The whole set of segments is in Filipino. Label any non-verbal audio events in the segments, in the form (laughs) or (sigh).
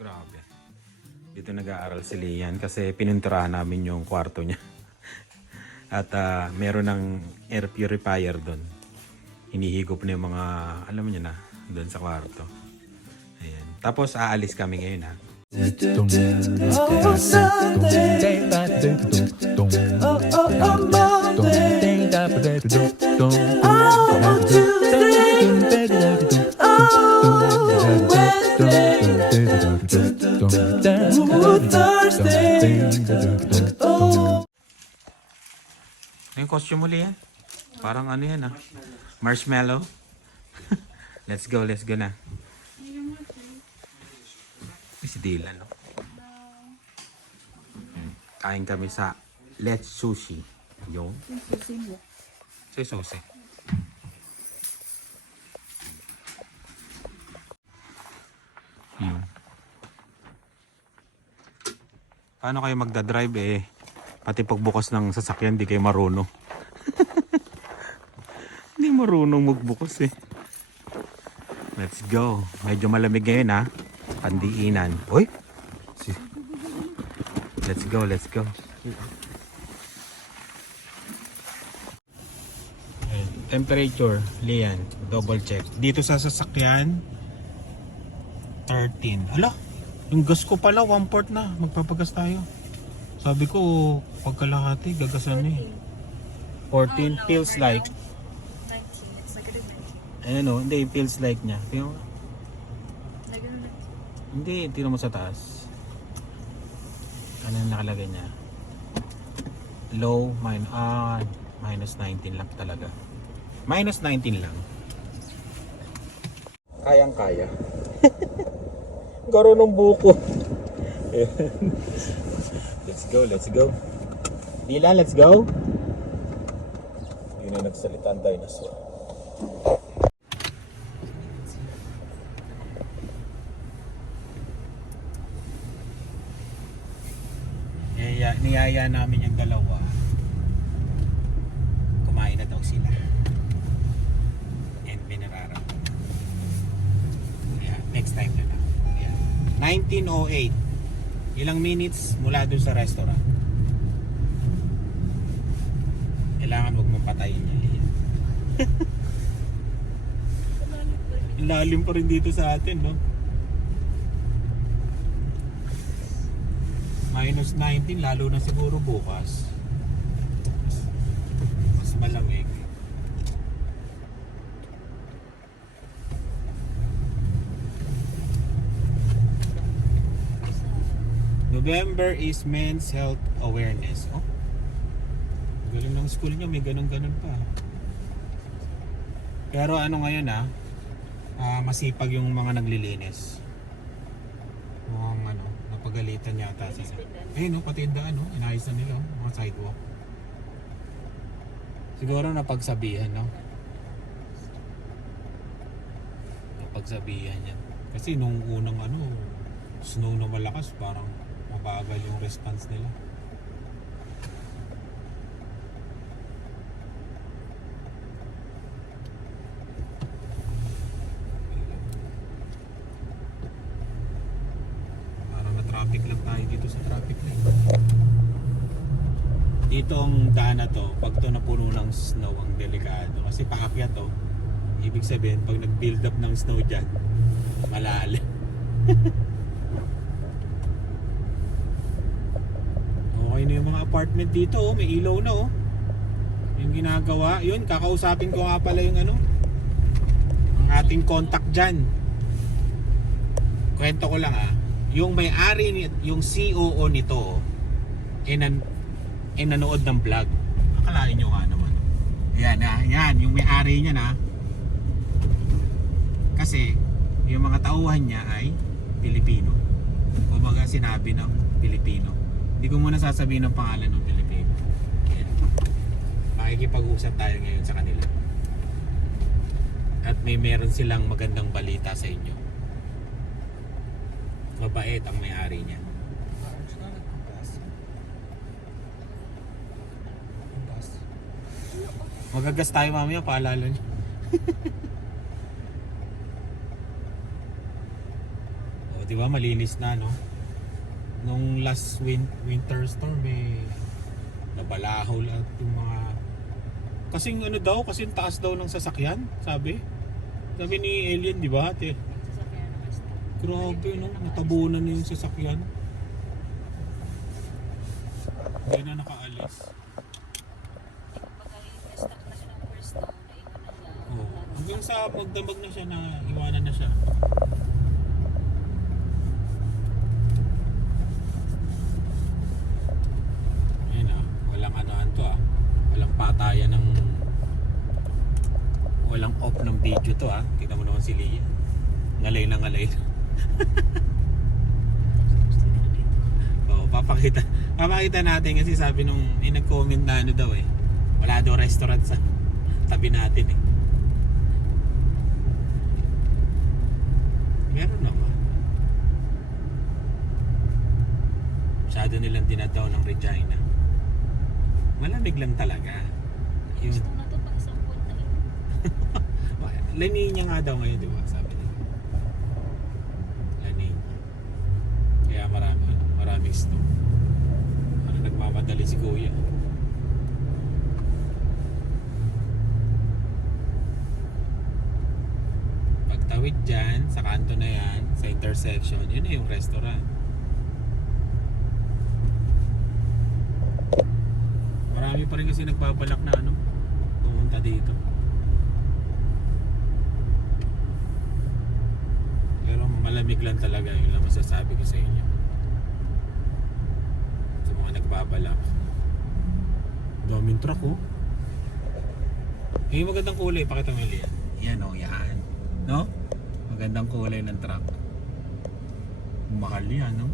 Grabe. Dito nag-aaral si Lian kasi pinunturahan namin yung kwarto niya. At ah, meron ng air purifier doon. Hinihigop na yung mga, alam niyo na, doon sa kwarto. Ayan. Tapos aalis kami ngayon ha. Oh. Oh, oh, Ano yung costume mo Lian? Parang ano yan ah. Marshmallow. (laughs) let's go, let's go na. Si Dylan no? Kain kami sa Let's Sushi. Yung? Soy sauce. Yun. Paano kayo magdadrive eh? Pati pagbukas ng sasakyan, di kayo marunong. (laughs) Hindi marunong magbukas eh. Let's go. Medyo malamig ngayon ha. Pandiinan. Uy! Let's go, let's go. Temperature, Lian, double check. Dito sa sasakyan, 13. Hala, yung gas ko pala, one port na. Magpapagas tayo. Sabi ko, pagkalahati, gagasan eh. 14 feels like. 19. It's negative 19. Ayan o, hindi, feels like niya. Pero, Negative 19. hindi, tira mo sa taas. Ano yung nakalagay niya? Low, min ah, minus 19 lang talaga. Minus 19 lang. Kayang (laughs) Garo ng buko. (laughs) let's go, let's go. Dila, let's go. Hindi na nagsalita ang dinosaur. Niyaya namin yung dalawa. Kumain na daw sila. And binararan. Yeah, next time na lang. Yeah. 1908. Ilang minutes mula dun sa restaurant. Kailangan wag mong patayin niya. (laughs) Lalim pa rin dito sa atin, no? Minus 19, lalo na siguro bukas. Mas malamig. November is Men's Health Awareness. Oh. Galing ng school nyo, may ganun-ganun pa. Pero ano ngayon ah, ah, masipag yung mga naglilinis. Mukhang ano, napagalitan yata sila. Eh no, pati yung daan no, inayos na nila oh, mga sidewalk. Siguro napagsabihan no. Napagsabihan yan. Kasi nung unang ano, snow na malakas, parang mabagal yung response nila. Parang na-traffic lang tayo dito sa traffic light. Dito daan na to, pag to napuno ng snow, ang delikado. Kasi paakyat to, ibig sabihin, pag nag-build up ng snow dyan, malalim. (laughs) okay na yung mga apartment dito, oh. may ilaw na oh. Yung ginagawa, yun, kakausapin ko nga pala yung ano, ang ating contact dyan. Kwento ko lang ah, yung may-ari, yung COO nito, eh, nan, eh nanood ng vlog. Akalain nyo nga naman. Yan, ah, yan, yung may-ari niya na. Kasi, yung mga tauhan niya ay Pilipino. Kumbaga sinabi ng Pilipino. Hindi ko muna sasabihin ng pangalan ng Pilipino. Yan. Makikipag-usap tayo ngayon sa kanila. At may meron silang magandang balita sa inyo. Mabait ang may-ari niya. Magagas tayo mamaya, paalala niyo. (laughs) O, di ba malinis na no? Nung last win winter storm eh nabalaho lahat yung mga kasing ano daw, kasing taas daw ng sasakyan, sabi. Sabi ni Alien, di ba? Ate, kasi. grabe no, natabunan na yung sasakyan. Hindi na nakaalis. Oh. Hanggang sa magdamag na siya na iwanan na siya. Ayun ah, walang ano to ah. Patayan ng walang off ng video to ah. Kita mo naman si Lia. Ngalay na ngalay. (laughs) Oo, papakita. Papakita natin kasi sabi nung may nag-comment na ano daw eh. Wala daw restaurant sa tabi natin eh. Meron naman. Masyado nilang dinadaw ng Regina. Malamig lang talaga. Yun. Gusto na to pag isang buwan na (laughs) yun. Nga daw ngayon, di ba? Sabi nila. La Nina. Kaya marami, maraming snow. Ano nagmamadali si Kuya? Pagtawid dyan, sa kanto na yan, sa intersection, yun na yung restaurant. Marami pa rin kasi nagbabalak na ano, pumunta dito. Pero malamig lang talaga yun lang masasabi ko sa inyo. Sa mga nagbabalak. Daming truck oh. Eh, magandang kulay. Pakita mo yan. Yan oh, yan. No? Magandang kulay ng truck. Mahal yan, no?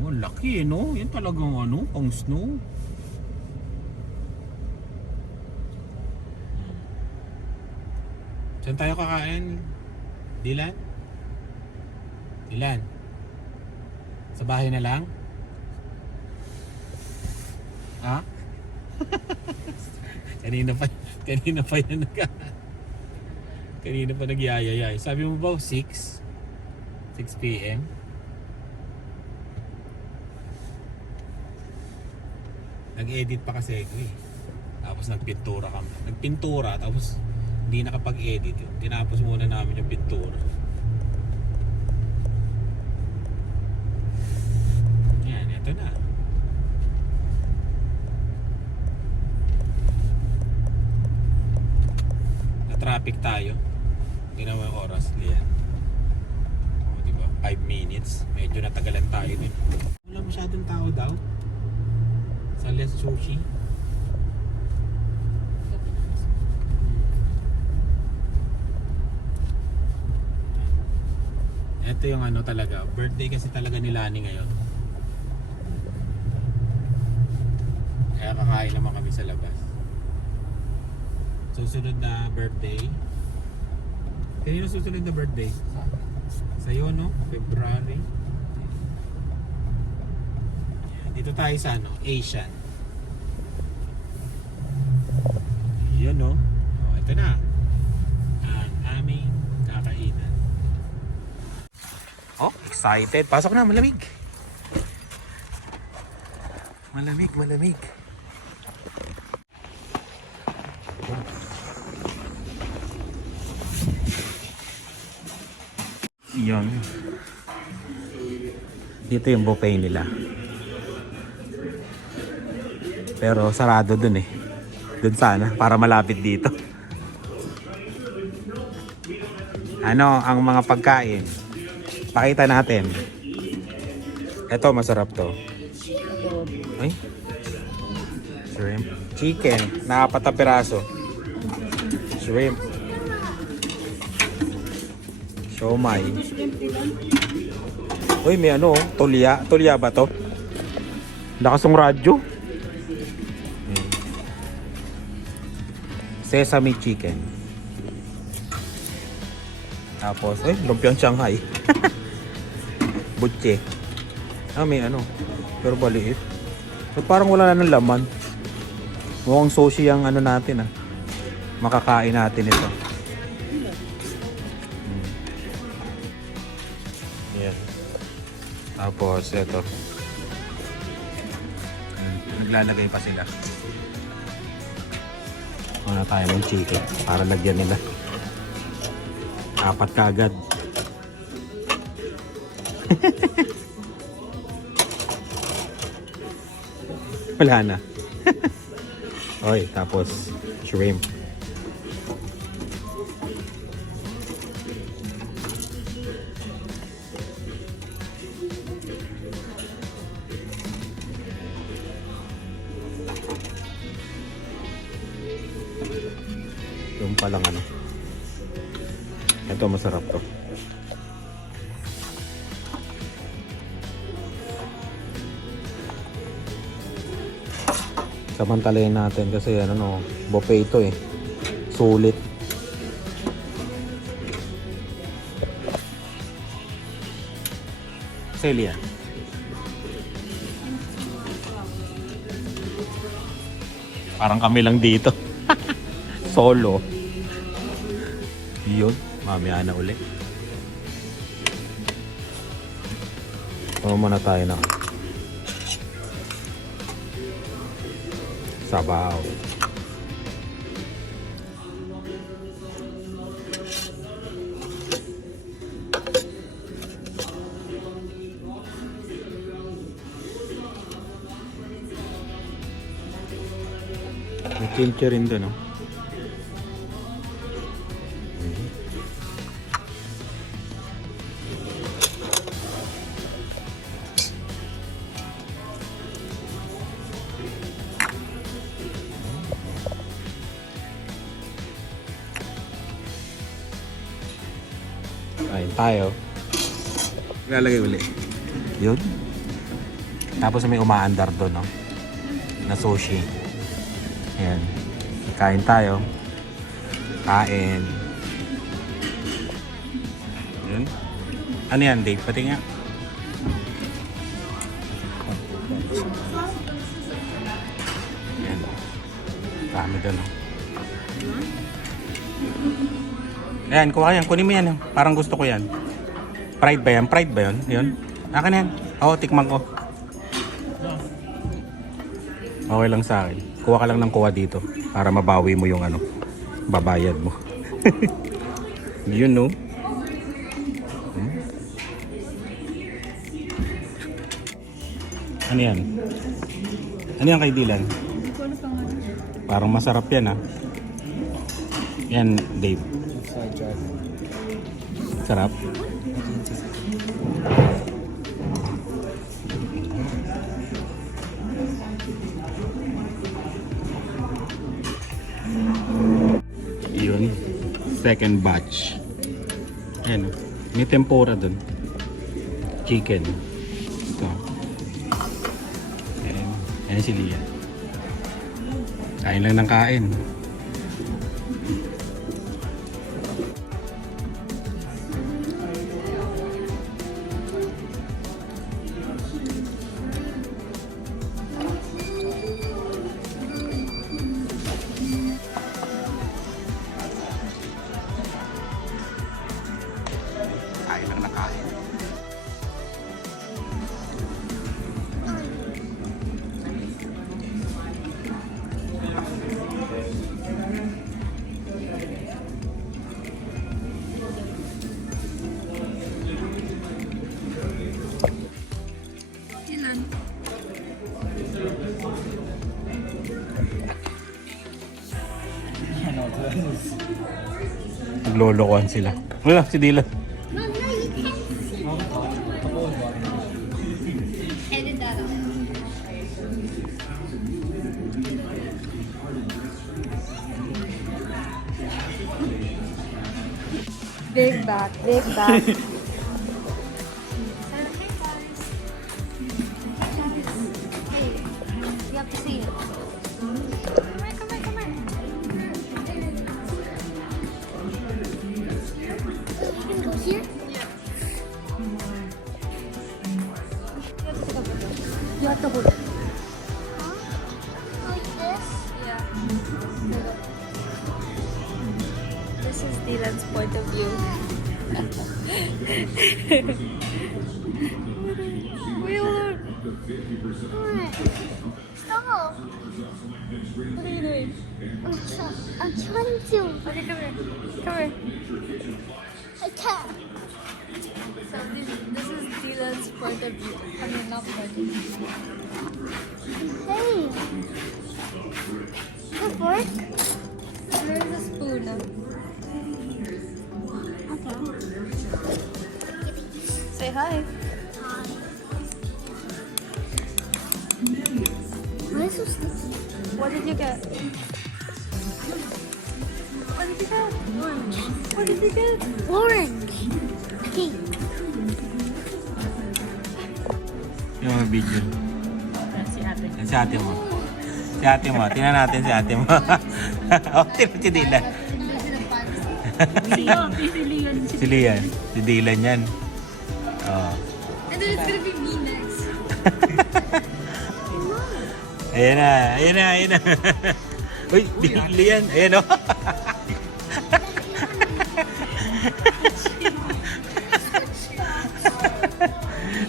Oh, laki eh, no? Yan talagang ano, pang snow. Saan tayo kakain? Dilan? Dilan? Sa bahay na lang? Ha? (laughs) kanina pa kanina pa yan nag kanina pa nagyayayay. Sabi mo ba 6? 6 p.m. Nag-edit pa kasi ako eh. Tapos nagpintura kami. Nagpintura tapos hindi nakapag-edit yun. Tinapos muna namin yung pintura. Yan, ito na. Na-traffic tayo. Mo yung oras, Lian. O, diba? 5 minutes. Medyo natagalan tayo din. Wala masyadong tao daw. Sa Les Sushi. Gabi na kasi. Ito yung ano talaga, birthday kasi talaga ni Lani ngayon. Kaya kakain naman kami sa labas. Susunod na birthday. Kanino susunod na birthday? Sa'yo, no? February. Dito tayo sa ano, Asian. Yun, no? Oh, ito na. Ang aming kakainan. Oh, excited. Pasok na, malamig. Malamig, malamig. Yun. Dito yung buffet nila. Pero sarado dun eh. Dun sana, para malapit dito. Ano ang mga pagkain? Pakita natin. Ito, masarap to. Ay. Shrimp. Chicken. Nakapat na piraso. Shrimp. Siomay. Uy, may ano, tulya. Tulya ba to? Lakas ng radyo. Sesame chicken. Tapos, eh, lumpiang Shanghai. (laughs) Butche. Ah, may ano. Pero maliit. So, parang wala na ng laman. Mukhang sushi ang ano natin ah. Makakain natin ito. Hmm. Yan. Tapos, eto. Hmm, Naglalagay pa sila. Una tayo ng chicken para lagyan nila. Apat kagad. (laughs) Wala na. (laughs) Oy, tapos shrimp. Samantalayin natin kasi ano no, buffet ito eh. Sulit. Celia. Parang kami lang dito. (laughs) Solo. Yun, mamaya na uli. Ano muna tayo ng sabaw. May kimchi rin doon, no? Tayo. Lalagay uli. Yun. Tapos may umaandar doon, no? Na sushi. Ayan. Kain tayo. Kain. Yun. Ano yan, Dave? Pati nga. Ayan. Dami doon, no? Ayan, kuha yan. Kunin mo yan. Parang gusto ko yan. Pride ba yan? Pride ba yun? Yun? Akin yan. Oo, tikman ko. Okay lang sa akin. Kuha ka lang ng kuha dito para mabawi mo yung ano, babayad mo. (laughs) Yun no. Hmm? Ano yan? Ano yan kay Dylan? Parang masarap yan ah. Yan, Dave. Sarap. Yun. Second batch. Ayan. oh. May tempura dun. Chicken. Ito. Ayan. Ayan si Lia. Kain lang ng. Kain Naglolokohan sila. Wala, si Dylan. Big back, big back. (laughs) point of view. Wala. Stop! What are you doing? I'm, I'm trying to. Okay, come here. Come here. I can't. So this, this is Dylan's part of you. I mean, not part of you. Hey. The fork? Say hi. Why is it so sticky? What did you get? What did you get? Orange. What did you get? Orange. Pink. Yung mga video. Si ate. Yan si ate mo. Si ate mo. Tingnan natin si ate mo. (laughs) oh, tingnan si Dylan. Leon. Si Leon. Si Lian. Si Dylan yan. Oh. And then it's gonna be me next. (laughs) Ayan na. Ayan na. Ayan na. (laughs) Uy, (laughs) Lian. Ayan o.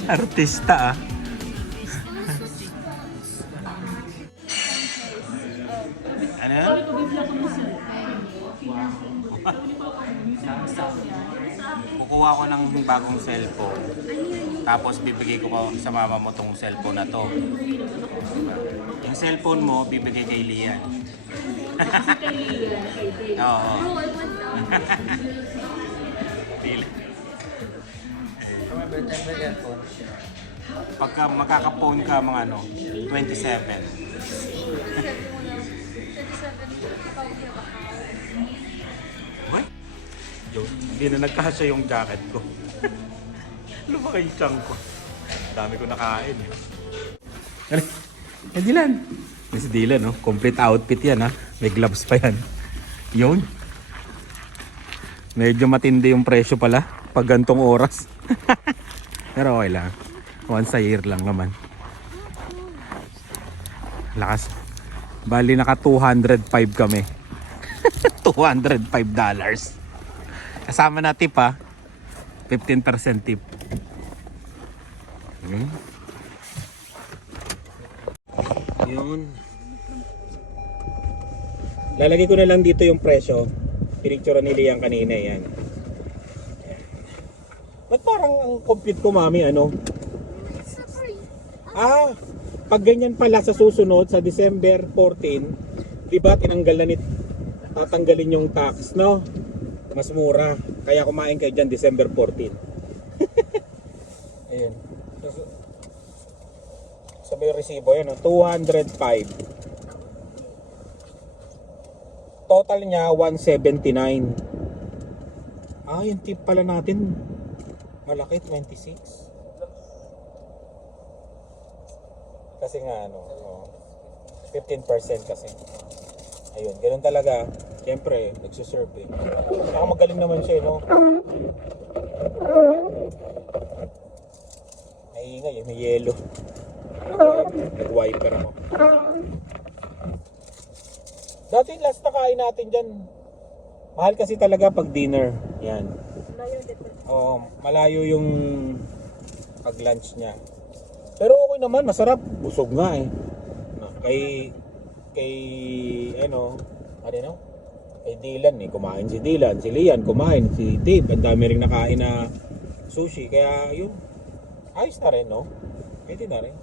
Artista ah. Bagong cellphone. Tapos bibigay ko sa mama mo tong cellphone na to. Yung cellphone mo, bibigay kay Lian. Oo. Dili. Pagka makaka-phone ka mga ano, 27. What? Yo, hindi na nagkasya yung jacket ko. Lumaki yung chunk ko. Dami ko nakain eh. Ano? Eh, Dylan. May si Dylan, no? Complete outfit yan, ha? May gloves pa yan. Yun. Medyo matindi yung presyo pala pag gantong oras. (laughs) Pero okay lang. Once a year lang naman. Lakas. Bali naka 205 kami. (laughs) 205 dollars. Kasama na tip ha. 15% tip. Hmm. Yun. Lalagay ko na lang dito yung presyo. Pinicture ni Liang kanina yan. Ba't parang ang compute ko mami ano? Ah, pag ganyan pala sa susunod sa December 14, di ba tinanggal na ni tatanggalin yung tax, no? Mas mura. Kaya kumain kayo dyan December 14. (laughs) Ayun. Sabi yung resibo no? 205. Total niya 179. Ah, yung tip pala natin malaki 26. Kasi nga ano, oh, 15% kasi. Ayun, ganun talaga. Siyempre, nagsuserve eh. Saka magaling naman siya, eh, no? Maingay eh, may yelo. Nag-wiper ako. Dati last na kain natin dyan. Mahal kasi talaga pag dinner. Yan. Oo, malayo yung pag lunch niya. Pero okay naman, masarap. Busog nga eh. Kay kay ano, ano no? Kay Dylan eh, kumain si Dylan, si Lian kumain, si Dave, ang dami ring nakain na sushi. Kaya yun, ayos na rin, no? Pwede na rin.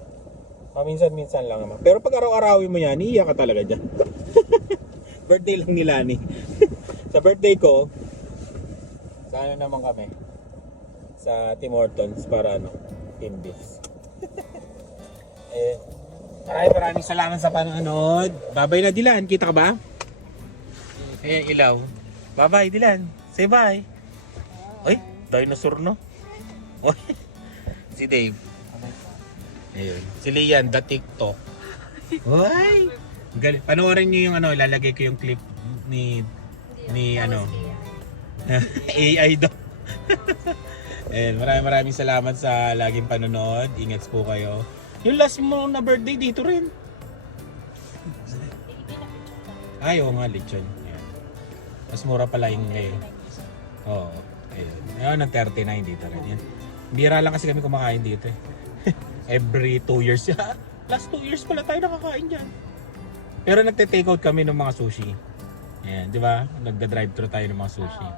Paminsan-minsan lang naman. Pero pag araw-arawin mo yan, iiyak ka talaga dyan. (laughs) birthday lang ni Lani. (laughs) sa birthday ko, sa ano naman kami? Sa Tim Hortons para ano, Timbis. (laughs) eh, maraming maraming salamat sa panonood. Babay na Dilan, kita ka ba? Ayan, ilaw. Bye-bye Dilan. Say bye. Ay, dinosaur no? Oy, (laughs) si Dave. Ayun. Si Lian, the TikTok. Uy! Galing. Panoorin niyo yung ano, ilalagay ko yung clip ni ni ano AI (laughs) daw. (laughs) And maraming maraming salamat sa laging panonood. Ingat po kayo. Yung last mo na birthday dito rin. Ay, oo nga, lechon. Mas mura pala yung ngayon. Oo. Ayun. Ayun, ng 39 dito rin yan. Bira lang kasi kami kumakain dito eh. (laughs) Every 2 years. (laughs) Last 2 years pala tayo nakakain dyan. Pero nagte-take out kami ng mga sushi. Ayan, di ba? Nagda-drive thru tayo ng mga sushi.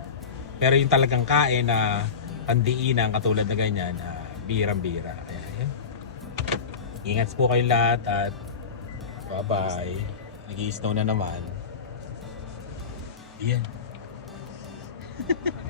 Pero yung talagang kain na pandiinan katulad na ganyan, ah, birang-bira. Ayan. Ingat po kayong lahat at bye-bye. Nag-i-snow na naman. Yan. (laughs)